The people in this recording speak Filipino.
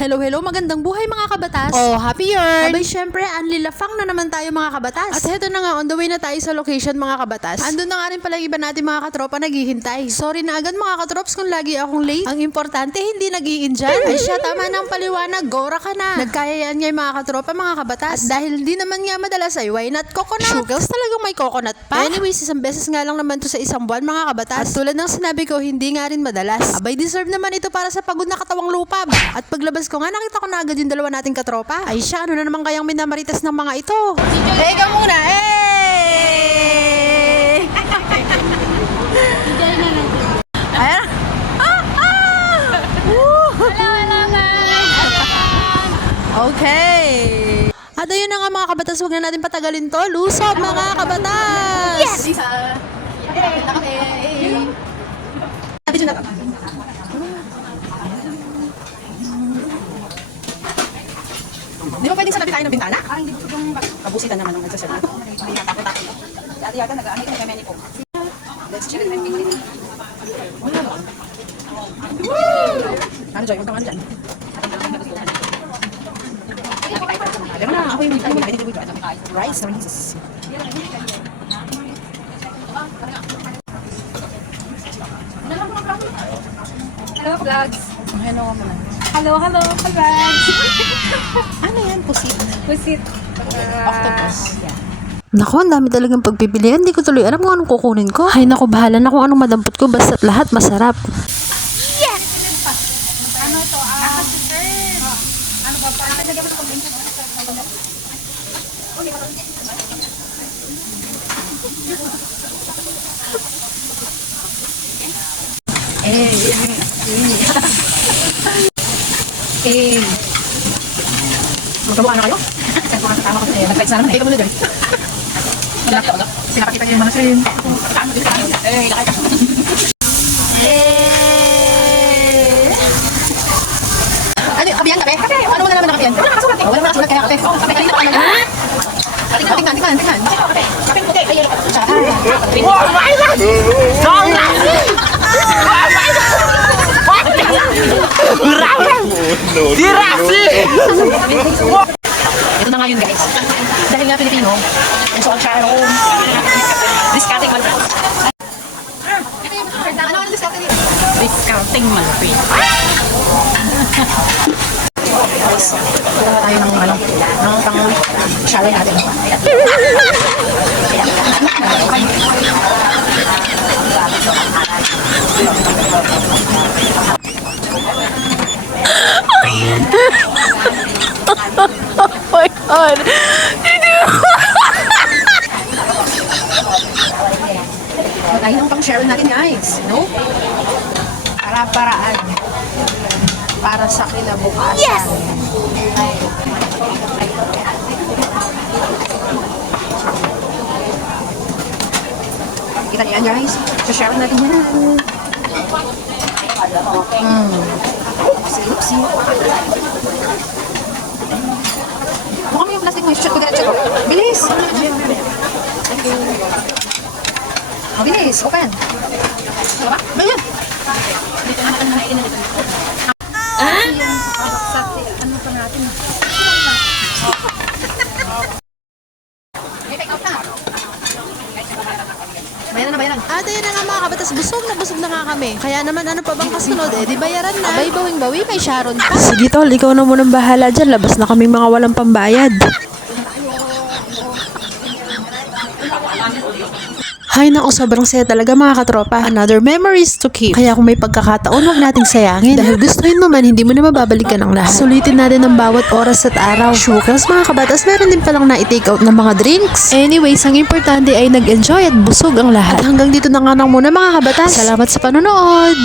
Hello, magandang buhay mga kabatas. Oh, happy year! Abay, syempre, anlilafang na naman tayo mga kabatas. At heto na nga, on the way na tayo sa location mga kabatas. Andun na nga rin pala iba natin mga katropa naghihintay. Sorry na agad mga katrops kung lagi akong late. Ang importante, hindi nag-i-in dyan. Ay siya, tama ng paliwanag, gora ka na. Nagkayayaan nga yung mga katropa mga kabatas. At dahil hindi naman nga madalas ay why not coconut? Sugals talagang may coconut pa. Anyways, isang beses nga lang naman to sa isang buwan mga kabatas. At tulad ng sinabi ko, hindi nga rin madalas. Abay, deserve naman ito para sa pagod na katawang lupa. At paglabas ko nga, nakita ko na agad yung dalawa nating katropa. Ay siya, ano na naman kayang minamaritas ng mga ito? Ikaw muna, Ayan. Okay. At ayun na nga mga kabatas, huwag na natin patagalin to. Lusog mga kabatas! Yes! Di ba pwedeng sa tabi tayo ng bintana? Parang hindi ko yung kabusitan naman ng nagsasalat. Hindi nga takot-takot. Dati yata nag-aanay ko kay po. Let's check it. Ano Joy? Huwag kang ano dyan. Pero na, ako yung rice na Jesus. Hello, vlogs. Hello ka muna. Hello, vlogs. Ano yan? Pusit? Pusit. Octopus. Naku, ang dami talagang pagpipilian. Hindi ko tuloy alam kung anong kukunin ko. Ay naku, bahala na kung anong madampot ko. Basta't lahat masarap. Yes! Ano to? Ano ba? Parang nagagawa ng convention. Magkabuka na kayo? Tama ko siya. Nag-flex na naman. Ikaw muna dyan. Sinapakita niyo yung mga screen. Lakay ka. Ano, kapiyan, kape? Kape. Ano mo na naman na kapiyan? Wala nakasulat eh. Wala nakasulat kaya kape. Kape, kanina ko naman. Tingnan. Kape. Kape, puti. Ay, yelo. Oh my God! Ito na nga yun guys. Dahil nga Pilipino, and so ang Sharon, discounting malapit. Ano discounting? Discounting malapit. Guys, ito na tayo ng pang-Sharon natin. Oh my God! Tayo ng pang-share natin guys, no? Para-paraan. Para sa kinabukasan. Yes! Kita niyo yan guys? So-share natin yan. Upsi. Mukha mo yung plastic mo, i-shot ko diretso ko. Bilis! Oh, bilis, open. Diba? Ganyan! Ano pa natin? Bayaran. At ayun na nga mga kabatas, busog na nga kami. Kaya naman ano pa bang kasunod di bayaran na. Abay, bawing-bawi, may Sharon pa. Sige tol, ikaw na munang bahala dyan. Labas na kaming mga walang pambayad. Hay naku, sobrang saya talaga mga katropa. Another memories to keep. Kaya kung may pagkakataon, huwag nating sayangin. Dahil gustuhin mo man, hindi mo na mababalikan ang lahat. Sulitin natin ang bawat oras at araw. Shukas mga kabatas, meron din palang na-take out ng mga drinks. Anyways, ang importante ay nag-enjoy at busog ang lahat. At hanggang dito na nga lang muna mga kabatas. Salamat sa panonood.